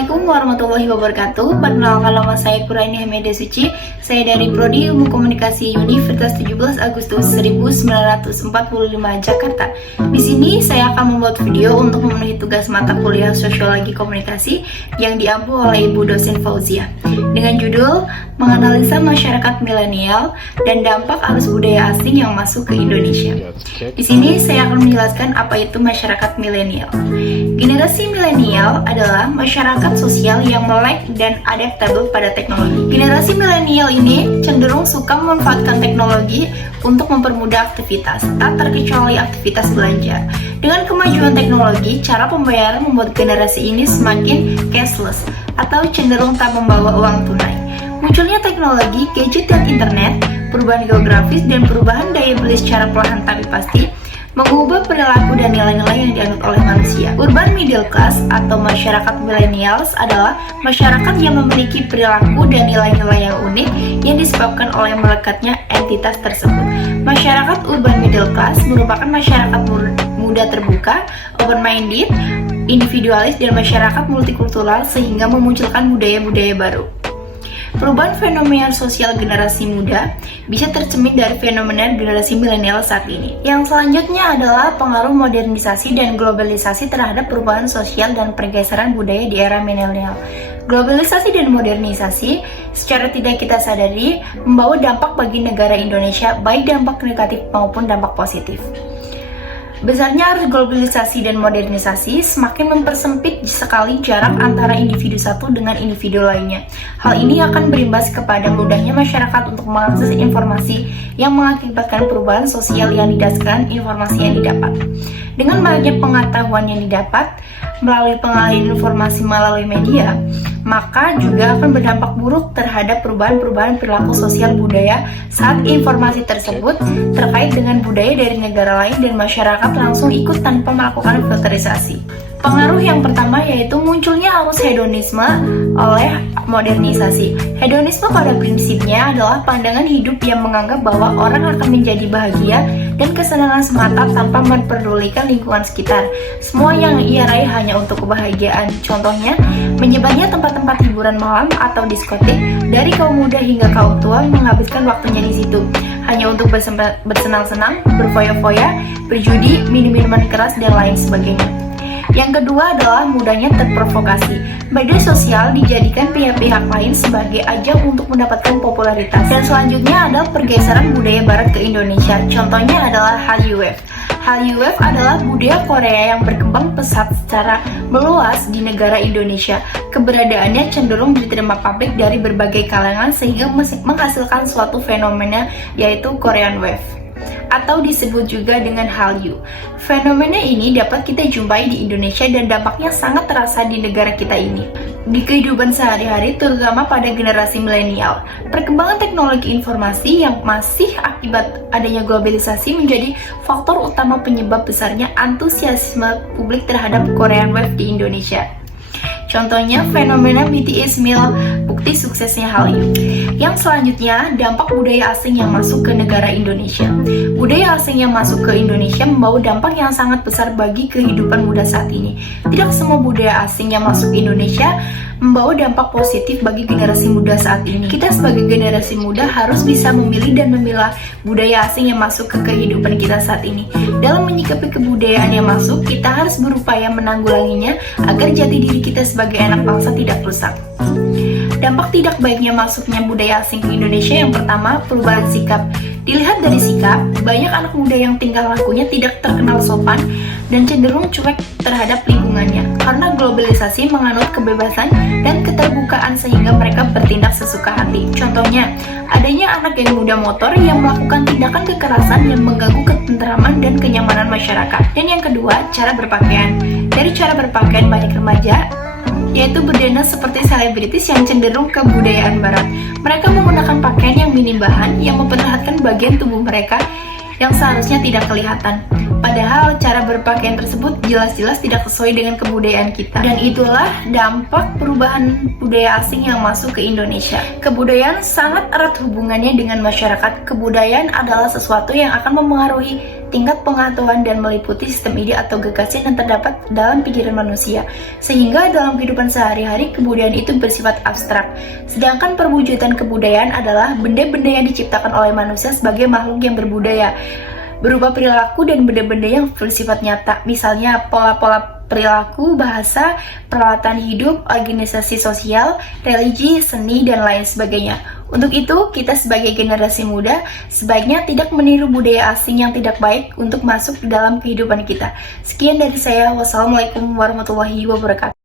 Assalamualaikum warahmatullahi wabarakatuh. Perkenalkan, nama saya Puraini Hamida Suci. Saya dari Prodi Ilmu Komunikasi Universitas 17 Agustus 1945 Jakarta. Di sini saya akan membuat video untuk memenuhi tugas mata kuliah Sosiologi Komunikasi yang diampu oleh Ibu dosen Fauzia dengan judul Menganalisa Masyarakat Milenial dan Dampak Arus Budaya Asing yang Masuk ke Indonesia. Di sini saya akan menjelaskan apa itu masyarakat milenial. Generasi milenial adalah masyarakat sosial yang melek dan adaptable pada teknologi. Generasi milenial ini cenderung suka memanfaatkan teknologi untuk mempermudah aktivitas, tak terkecuali aktivitas belanja. Dengan kemajuan teknologi, cara pembayaran membuat generasi ini semakin cashless atau cenderung tak membawa uang tunai. Munculnya teknologi, gadget dan internet, perubahan geografis dan perubahan daya beli secara perlahan tapi pasti mengubah perilaku dan nilai-nilai yang dianut oleh manusia. Urban middle class atau masyarakat millennials adalah masyarakat yang memiliki perilaku dan nilai-nilai yang unik yang disebabkan oleh melekatnya entitas tersebut. Masyarakat urban middle class merupakan masyarakat muda terbuka, open-minded, individualis, dan masyarakat multikultural sehingga memunculkan budaya-budaya baru. Perubahan fenomena sosial generasi muda bisa tercermin dari fenomena generasi milenial saat ini. Yang selanjutnya adalah pengaruh modernisasi dan globalisasi terhadap perubahan sosial dan pergeseran budaya di era milenial. Globalisasi dan modernisasi secara tidak kita sadari membawa dampak bagi negara Indonesia, baik dampak negatif maupun dampak positif. Besarnya arus globalisasi dan modernisasi semakin mempersempit sekali jarak antara individu satu dengan individu lainnya. Hal ini akan berimbas kepada mudahnya masyarakat untuk mengakses informasi yang mengakibatkan perubahan sosial yang didasarkan informasi yang didapat. Dengan banyaknya pengetahuan yang didapat melalui pengalihan informasi melalui media, maka juga akan berdampak buruk terhadap perubahan-perubahan perilaku sosial budaya saat informasi tersebut terkait dengan budaya dari negara lain dan masyarakat langsung ikut tanpa melakukan filterisasi. Pengaruh yang pertama yaitu munculnya arus hedonisme oleh modernisasi. Hedonisme pada prinsipnya adalah pandangan hidup yang menganggap bahwa orang akan menjadi bahagia dan kesenangan semata tanpa memperdulikan lingkungan sekitar. Semua yang ia raih hanya untuk kebahagiaan. Contohnya, menyebarnya tempat-tempat hiburan malam atau diskotik dari kaum muda hingga kaum tua menghabiskan waktunya di situ hanya untuk bersenang-senang, berfoya-foya, berjudi, minum minuman keras, dan lain sebagainya. Yang kedua adalah mudahnya terprovokasi. Media sosial dijadikan pihak-pihak lain sebagai ajang untuk mendapatkan popularitas. Dan selanjutnya adalah pergeseran budaya barat ke Indonesia. Contohnya adalah Hallyu Wave. Hallyu Wave adalah budaya Korea yang berkembang pesat secara meluas di negara Indonesia. Keberadaannya cenderung diterima publik dari berbagai kalangan sehingga menghasilkan suatu fenomena yaitu Korean Wave, atau disebut juga dengan Hallyu. Fenomena ini dapat kita jumpai di Indonesia dan dampaknya sangat terasa di negara kita ini. Di kehidupan sehari-hari, terutama pada generasi milenial, perkembangan teknologi informasi yang masih akibat adanya globalisasi menjadi faktor utama penyebab besarnya antusiasme publik terhadap Korean Wave di Indonesia. Contohnya fenomena BTS Meal, bukti suksesnya Hallyu. Yang selanjutnya, dampak budaya asing yang masuk ke negara Indonesia. Budaya asing yang masuk ke Indonesia membawa dampak yang sangat besar bagi kehidupan muda saat ini. Tidak semua budaya asing yang masuk ke Indonesia membawa dampak positif bagi generasi muda saat ini. Kita sebagai generasi muda harus bisa memilih dan memilah budaya asing yang masuk ke kehidupan kita saat ini. Dalam menyikapi kebudayaan yang masuk, kita harus berupaya menanggulanginya agar jati diri kita sebagai anak bangsa tidak rusak. Dampak tidak baiknya masuknya budaya asing ke Indonesia yang pertama, perubahan sikap. Dilihat dari sikap, banyak anak muda yang tingkah lakunya tidak terkenal sopan dan cenderung cuek terhadap lingkungannya karena globalisasi menganut kebebasan dan keterbukaan sehingga mereka bertindak sesuka hati. Contohnya, adanya anak geng muda motor yang melakukan tindakan kekerasan yang mengganggu ketentraman dan kenyamanan masyarakat. Dan yang kedua, cara berpakaian. Dari cara berpakaian banyak remaja yaitu berdana seperti selebritis yang cenderung ke budayaan barat. Mereka menggunakan pakaian yang minim bahan yang memperlihatkan bagian tubuh mereka yang seharusnya tidak kelihatan. Padahal cara berpakaian tersebut jelas-jelas tidak sesuai dengan kebudayaan kita. Dan itulah dampak perubahan budaya asing yang masuk ke Indonesia. Kebudayaan sangat erat hubungannya dengan masyarakat. Kebudayaan adalah sesuatu yang akan mempengaruhi tingkat pengetahuan dan meliputi sistem ide atau gagasan yang terdapat dalam pikiran manusia. Sehingga dalam kehidupan sehari-hari kebudayaan itu bersifat abstrak. Sedangkan perwujudan kebudayaan adalah benda-benda yang diciptakan oleh manusia sebagai makhluk yang berbudaya, berupa perilaku dan benda-benda yang bersifat nyata, misalnya pola-pola perilaku, bahasa, peralatan hidup, organisasi sosial, religi, seni, dan lain sebagainya. Untuk itu, kita sebagai generasi muda sebaiknya tidak meniru budaya asing yang tidak baik untuk masuk ke dalam kehidupan kita. Sekian dari saya, wassalamualaikum warahmatullahi wabarakatuh.